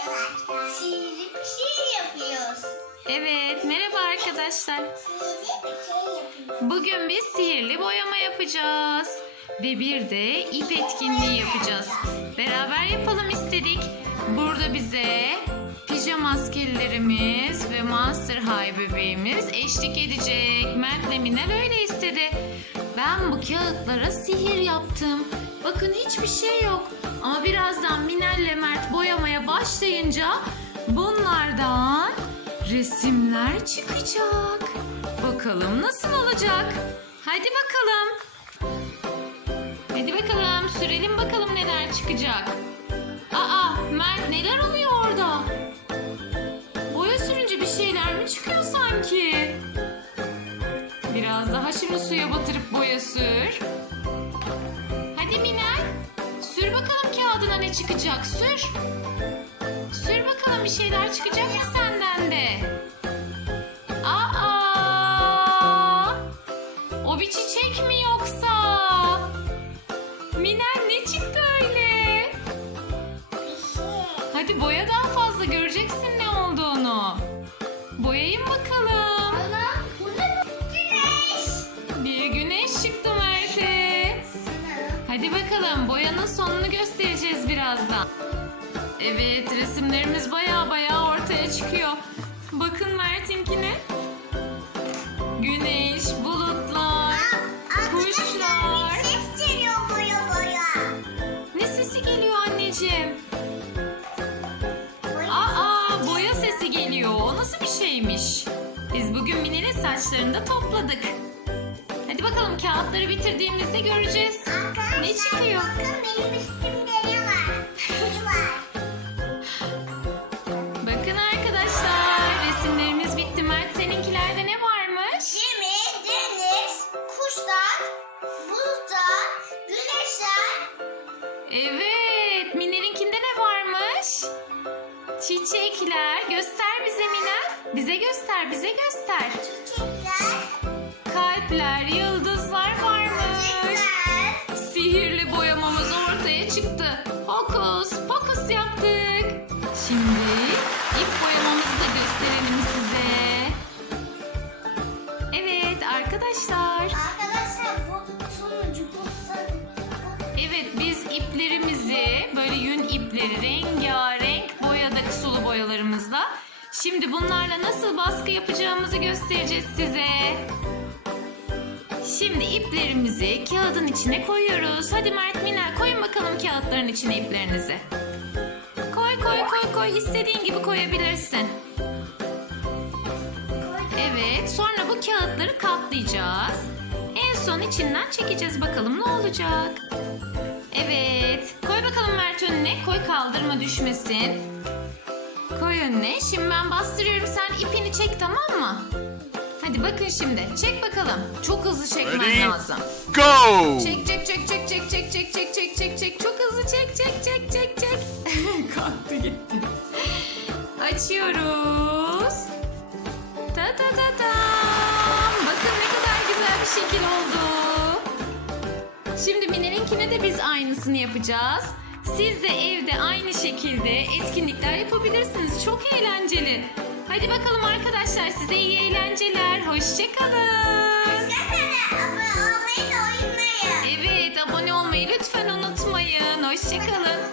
Sihirli bir şey yapıyoruz. Evet, merhaba arkadaşlar. Sihirli bir. Bugün biz sihirli boyama yapacağız. Ve bir de ip etkinliği yapacağız. Beraber yapalım istedik. Burada bize pijama askerlerimiz ve Monster High bebeğimiz eşlik edecek. Mert Minel öyle istedi. Ben bu kağıtlara sihir yaptım. Bakın hiçbir şey yok. Ama birazdan başlayınca bunlardan resimler çıkacak. Bakalım nasıl olacak? Hadi bakalım. Hadi bakalım sürelim bakalım neler çıkacak. Aa Mert neler oluyor orada? Boya sürünce bir şeyler mi çıkıyor sanki? Biraz daha şimdi suya batırıp boya sür. Hadi Minel. Sür bakalım kağıdına ne çıkacak sür. Bakalım bir şeyler çıkacak mı senden de? Aa! O bir çiçek mi yoksa? Minel ne çıktı öyle? Bir şey. Hadi boya daha fazla göreceksin ne olduğunu. Boyayın bakalım. Ana bu ne? Güneş. Bir güneş çıktı Mert'e. Hadi bakalım boyanın sonunu göstereceğiz birazdan. Evet resimlerimiz baya baya ortaya çıkıyor. Bakın Mert'inkine. Güneş, bulutlar, kuşlar. Ses geliyor boya boya. Ne sesi geliyor anneciğim? Aa boya sesi geliyor. O nasıl bir şeymiş? Biz bugün Mine'nin saçlarını da topladık. Hadi bakalım kağıtları bitirdiğimizde göreceğiz. Arkadaşlar Ne çıkıyor? bakın benim üstümde ne var? Ne var? Çiçekler. Göster bize Mine. Bize göster, bize göster. çiçekler, Kalpler, yıldızlar varmış. böcekler. Sihirli boyamamız ortaya çıktı. Hokus pokus yaptık. Şimdi ip boyamamızı da gösterelim size. Evet arkadaşlar. Arkadaşlar bu sonucu bu Evet biz iplerimizi böyle yün ipleri rengarenk boyalarımızla. Şimdi bunlarla nasıl baskı yapacağımızı göstereceğiz size. Şimdi iplerimizi kağıdın içine koyuyoruz. Hadi Mert Minel koyun bakalım kağıtların içine iplerinizi. Koy koy koy koy istediğin gibi koyabilirsin. Evet sonra bu kağıtları katlayacağız. En son içinden çekeceğiz bakalım ne olacak. Evet koy bakalım Mert önüne koy kaldırma düşmesin. Önüne şimdi ben bastırıyorum sen ipini çek tamam mı? Hadi bakın şimdi çek bakalım. Çok hızlı çekmen Ready? lazım. Go! Çek çek çek çek çek çek çek çek çek çek çek çok hızlı çek çek çek çek çek. Kalktı gitti. Açıyoruz. Ta ta ta tam. Bakın ne kadar güzel bir şekil oldu. Şimdi Mine'ninkine de biz aynısını yapacağız. Siz de evde aynı şekilde etkinlikler yapabilirsiniz. Çok eğlenceli. Hadi bakalım arkadaşlar size iyi eğlenceler. Hoşçakalın. Abone olmayı da unutmayın. Evet abone olmayı lütfen unutmayın. Hoşçakalın.